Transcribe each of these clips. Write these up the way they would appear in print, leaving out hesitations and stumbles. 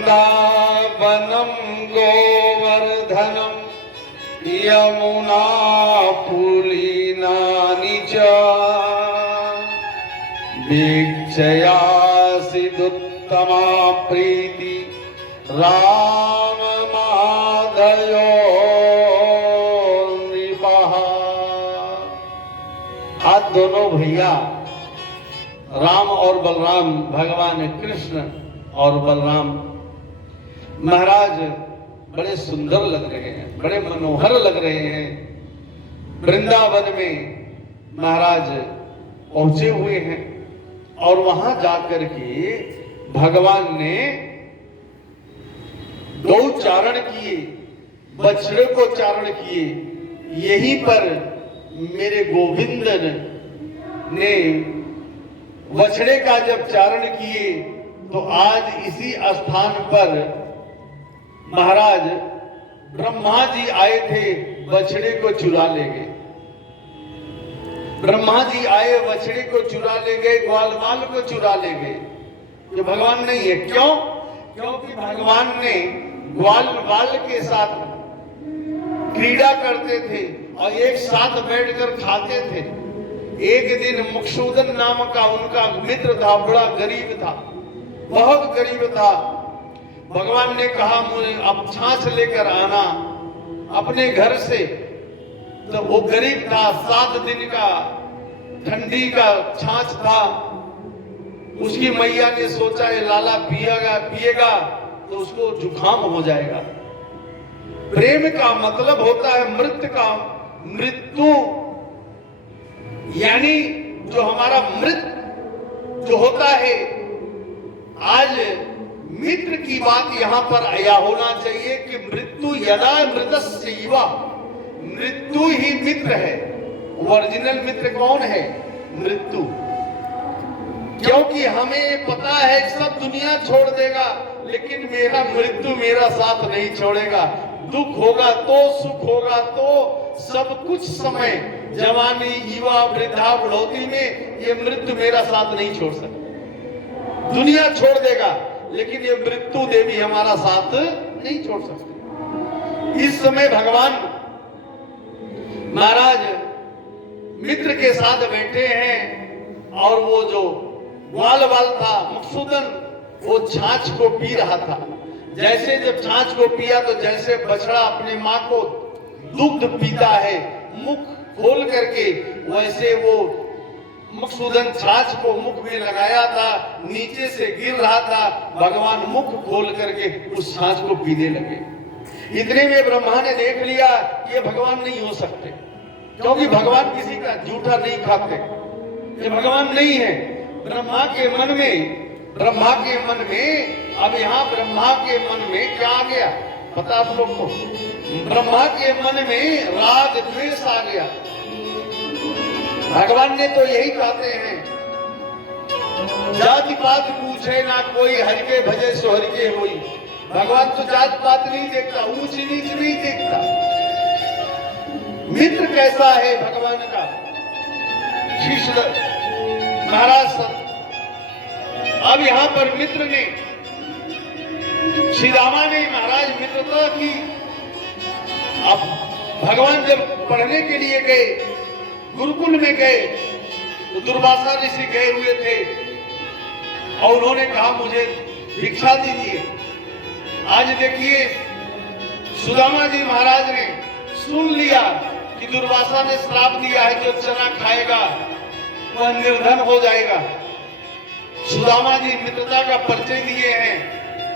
वृंदावनम गोवर्धनम यमुना पुलिनानि च वीक्षयासिदुत्तमा प्रीति राम माधयो नृपः। आज दोनों भैया राम और बलराम, भगवान कृष्ण और बलराम महाराज बड़े सुंदर लग रहे हैं, बड़े मनोहर लग रहे हैं। वृंदावन में महाराज पहुंचे हुए हैं और वहां जाकर के भगवान ने दो चारण किए, बछड़े को चारण किए। यहीं पर मेरे गोविंद ने बछड़े का जब चारण किए तो आज इसी स्थान पर महाराज ब्रह्मा जी आए थे, बछड़े को चुरा ले गए। ब्रह्मा जी आए, बछड़े को चुरा ले गए, ग्वाल बाल को चुरा ले गए। ये भगवान नहीं है। क्यों? क्योंकि भगवान ने ग्वाल बाल के साथ क्रीड़ा करते थे और एक साथ बैठकर खाते थे। एक दिन मकसूदन नाम का उनका मित्र था, बड़ा गरीब था, बहुत गरीब था। भगवान ने कहा मुझे अब छाछ लेकर आना अपने घर से। तो वो गरीब था, 7 दिन का ठंडी का छाछ था। उसकी मैया ने सोचा ये लाला पिएगा तो उसको जुकाम हो जाएगा। प्रेम का मतलब होता है मृत्यु, यानी जो हमारा मृत जो होता है। आज मित्र की बात यहां पर आया होना चाहिए कि मृत्यु यदा मृतस्यैव, मृत्यु ही मित्र है। ओरिजिनल मित्र कौन है? मृत्यु। क्योंकि हमें पता है सब दुनिया छोड़ देगा, लेकिन मेरा मृत्यु मेरा साथ नहीं छोड़ेगा। दुख होगा तो, सुख होगा तो, सब कुछ समय जवानी, युवा, वृद्धा, बुढ़ौती में ये मृत्यु मेरा साथ नहीं छोड़ सकता। दुनिया छोड़ देगा लेकिन ये मृत्यु देवी हमारा साथ नहीं छोड़ सकती। इस समय भगवान महाराज मित्र के साथ बैठे हैं और वो जो ग्वाल बाल था मकसूदन, वो छाछ को पी रहा था। जैसे जब छाछ को पिया तो जैसे बछड़ा अपनी माँ को दुग्ध पीता है मुख खोल करके, वैसे वो मकसूदन छाछ को मुख में लगाया था, नीचे से गिर रहा था। भगवान मुख खोल करके उस छाछ को पीने लगे। इतने में ब्रह्मा ने देख लिया ये भगवान नहीं हो सकते, क्योंकि भगवान किसी का जूठा नहीं खाते, ये भगवान नहीं है। ब्रह्मा के मन में अब यहाँ ब्रह्मा के मन में क्या आ गया पता आप लोग को? ब्रह्मा के मन में राग द्वेष आ गया। भगवान ने तो यही कहते हैं, जाति पात पूछे ना कोई, हरि के भजे सो हरि के होई। भगवान तो जात पात नहीं देखता, ऊंच नीच नहीं देखता। मित्र कैसा है भगवान का? शिष्य महाराज अब यहाँ पर मित्र ने, श्री रामा ने महाराज मित्रता की। अब भगवान जब पढ़ने के लिए गए, गुरुकुल में गए, तो दुर्वासा ऋषि गए हुए थे और उन्होंने कहा मुझे भिक्षा दीजिए। आज देखिए सुदामा जी महाराज ने सुन लिया कि दुर्वासा ने श्राप दिया है जो चना खाएगा वह निर्धन हो जाएगा। सुदामा जी मित्रता का परिचय दिए हैं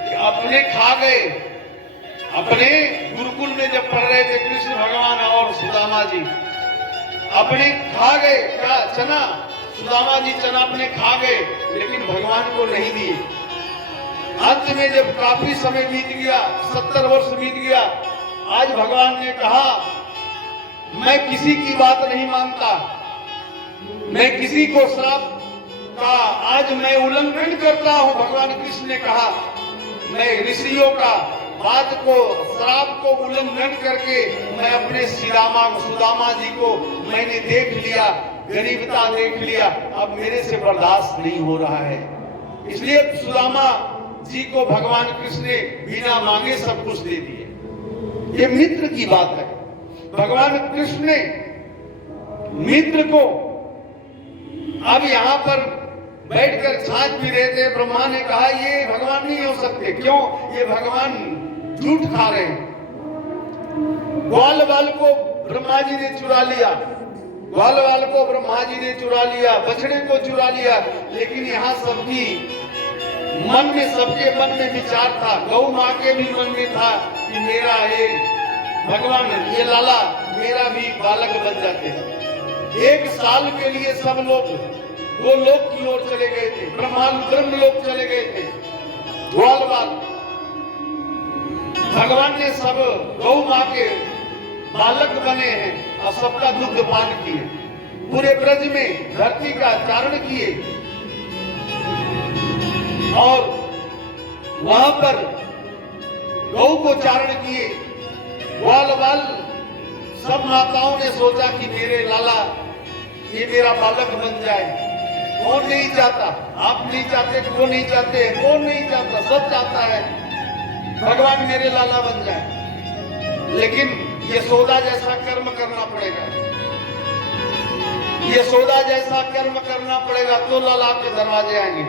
कि अपने खा गए। अपने गुरुकुल में जब पढ़ रहे थे कृष्ण भगवान और सुदामा जी, अपने खा गए क्या चना। सुदामा जी चना अपने खा गए लेकिन भगवान को नहीं दिए। अंत में जब काफी समय बीत गया, 70 वर्ष बीत गया, आज भगवान ने कहा मैं किसी की बात नहीं मानता, मैं किसी को श्राप का आज मैं उल्लंघन करता हूं। भगवान कृष्ण ने कहा मैं ऋषियों का बात को, श्राप को उल्लंघन करके मैं अपने सुदामा जी को मैंने देख लिया, गरीबता देख लिया, अब मेरे से बर्दाश्त नहीं हो रहा है। इसलिए सुदामा जी को भगवान कृष्ण ने बिना मांगे सब कुछ दे दिए। ये मित्र की बात है। भगवान कृष्ण ने मित्र को अब यहां पर बैठकर छाछ भी रहे थे। ब्रह्मा ने कहा ये भगवान नहीं हो सकते। क्यों? ये भगवान झूठ खा रहे हैं। ग्वाल बाल को ब्रह्मा जी ने चुरा लिया, ग्वाल बाल को ब्रह्मा जी ने चुरा लिया, बछड़े को चुरा लिया। लेकिन यहाँ सबकी मन में, सबके मन में विचार था, गौ माँ के भी मन में था कि मेरा ये भगवान, ये लाला मेरा भी बालक बन जाते हैं। 1 साल के लिए सब लोग वो लोक की ओर चले गए थे, ब्रह्म लोक चले गए थे। ग्वाल बाल भगवान ने सब गौ माँ के बालक बने हैं और सबका दुग्ध पान किए, पूरे ब्रज में धरती का चारण किए और वहां पर गौ को चारण किए। ग्वाल बाल सब माताओं ने सोचा कि मेरे लाला ये मेरा बालक बन जाए। कौन नहीं चाहता? आप नहीं चाहते, वो नहीं चाहते, कौन नहीं चाहता? सब चाहता है भगवान मेरे लाला बन जाए। लेकिन यशोदा जैसा कर्म करना पड़ेगा, यशोदा जैसा कर्म करना पड़ेगा तो लाला के दरवाजे आएंगे।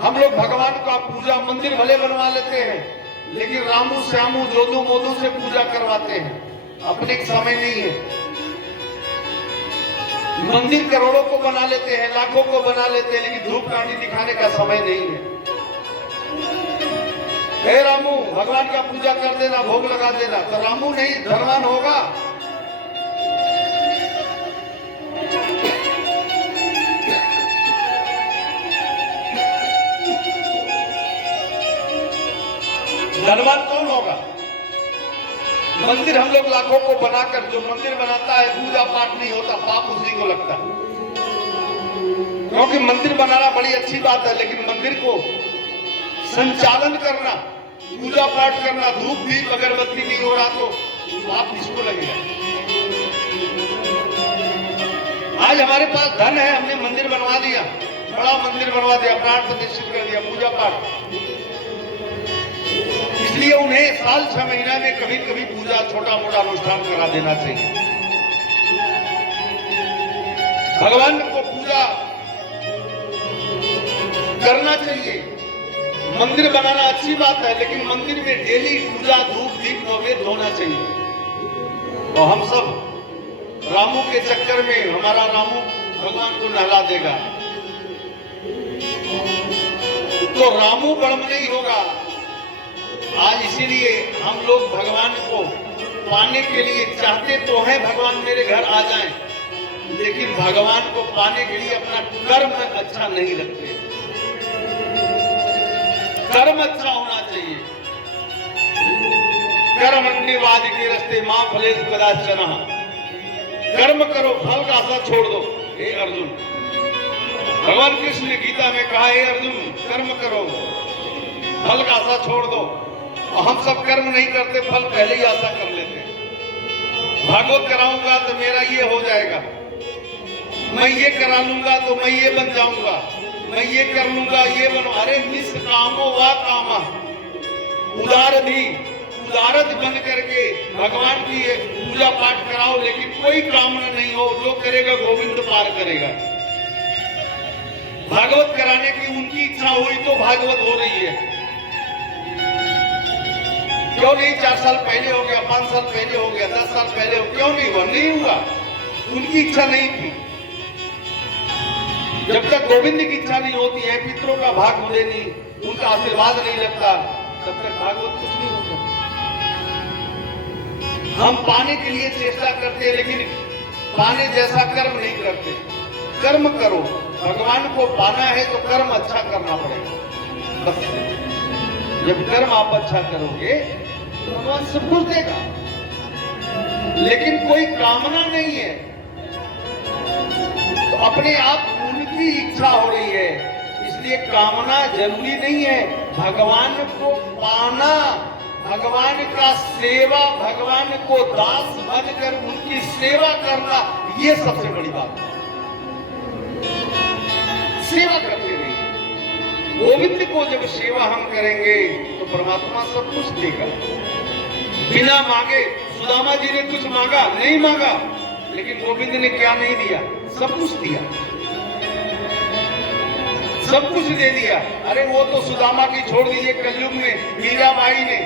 हम लोग भगवान का पूजा मंदिर भले बनवा लेते हैं, लेकिन रामू श्यामू जोदू मोदू से पूजा करवाते हैं। अपने समय नहीं है। मंदिर करोड़ों को बना लेते हैं, लाखों को बना लेते हैं, लेकिन धूप कांडी दिखाने का समय नहीं है। हे रामू भगवान का पूजा कर देना, भोग लगा देना, तो रामू नहीं धनवान होगा। धनवान कौन होगा? मंदिर हम लोग लाखों को बनाकर, जो मंदिर बनाता है पूजा पाठ नहीं होता, पाप उसी को लगता है। क्योंकि मंदिर बनाना बड़ी अच्छी बात है, लेकिन मंदिर को संचालन करना, पूजा पाठ करना, धूप दीप अगरबत्ती नहीं हो रहा तो पाप किसको लगेगा? आज हमारे पास धन है, हमने मंदिर बनवा दिया, बड़ा मंदिर बनवा दिया, प्राण प्रतिष्ठित कर दिया, पूजा पाठ। इसलिए उन्हें साल 6 महीना में कभी कभी पूजा, छोटा मोटा अनुष्ठान करा देना चाहिए। भगवान को पूजा करना चाहिए। मंदिर बनाना अच्छी बात है, लेकिन मंदिर में डेली पूजा, धूप दीप नैवेद्य होना चाहिए। और हम सब रामू के चक्कर में, हमारा रामू भगवान को नहला देगा तो रामू बड़म नहीं होगा। आज इसीलिए हम लोग भगवान को पाने के लिए चाहते तो हैं भगवान मेरे घर आ जाएं, लेकिन भगवान को पाने के लिए अपना कर्म अच्छा नहीं रखते। कर्म अच्छा होना चाहिए। कर्मण्यवाद के रास्ते मां फलेषु कदाचन। कर्म करो, फल का आशा छोड़ दो। हे अर्जुन, भगवान कृष्ण ने गीता में कहा, हे अर्जुन कर्म करो, फल का आशा छोड़ दो। और हम सब कर्म नहीं करते, फल पहले ही आशा कर लेते हैं। भागवत कराऊंगा तो मेरा ये हो जाएगा, मैं ये करा लूंगा तो मैं ये बन जाऊंगा, मैं ये कर लूंगा, ये बनो। अरे निष्कामो वा कामा, उदारत बन करके भगवान की पूजा पाठ कराओ, लेकिन कोई कामना नहीं हो। जो करेगा गोविंद पार करेगा। भागवत कराने की उनकी इच्छा हुई तो भागवत हो रही है। क्यों नहीं? 4 साल पहले हो गया, 5 साल पहले हो गया, 10 साल पहले हो, क्यों नहीं हुआ? नहीं हुआ, उनकी इच्छा नहीं थी। जब तक गोविंद की इच्छा नहीं होती है, पितरों का भाग मुझे नहीं, उनका आशीर्वाद नहीं लगता, तब तक भागवत कुछ नहीं होता। हम पाने के लिए चेष्टा करते हैं, लेकिन पाने जैसा कर्म नहीं करते। कर्म करो, भगवान को पाना है तो कर्म अच्छा करना पड़ेगा। बस जब कर्म आप अच्छा करोगे तो भगवान सब कुछ देगा। लेकिन कोई कामना नहीं है तो अपने आप उनकी इच्छा हो रही है, इसलिए कामना जरूरी नहीं है। भगवान को पाना, भगवान का सेवा, भगवान को दास बनकर उनकी सेवा करना, ये सबसे बड़ी बात है। सेवा करते रहिए, गोविंद को जब सेवा हम करेंगे तो परमात्मा सब कुछ देगा। बिना मांगे सुदामा जी ने कुछ मांगा नहीं मांगा, लेकिन गोविंद ने क्या नहीं दिया? सब कुछ दिया, सब कुछ दे दिया। अरे वो तो सुदामा की छोड़ दीजिए, कलयुग में मीराबाई ने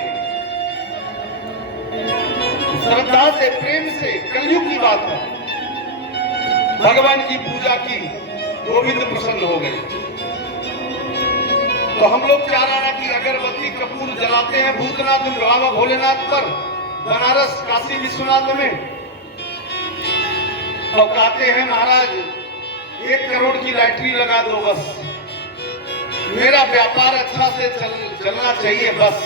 श्रद्धा से प्रेम से, कलयुग की बात है, भगवान की पूजा की, गोविंद प्रसन्न हो गए। तो हम लोग चाह रहा कि अगरबत्ती कपूर जलाते हैं भूतनाथ बाबा भोलेनाथ पर, बनारस काशी विश्वनाथ में, तो कहते हैं महाराज 1 करोड़ की लॉटरी लगा दो, बस मेरा व्यापार अच्छा से चलना चाहिए, बस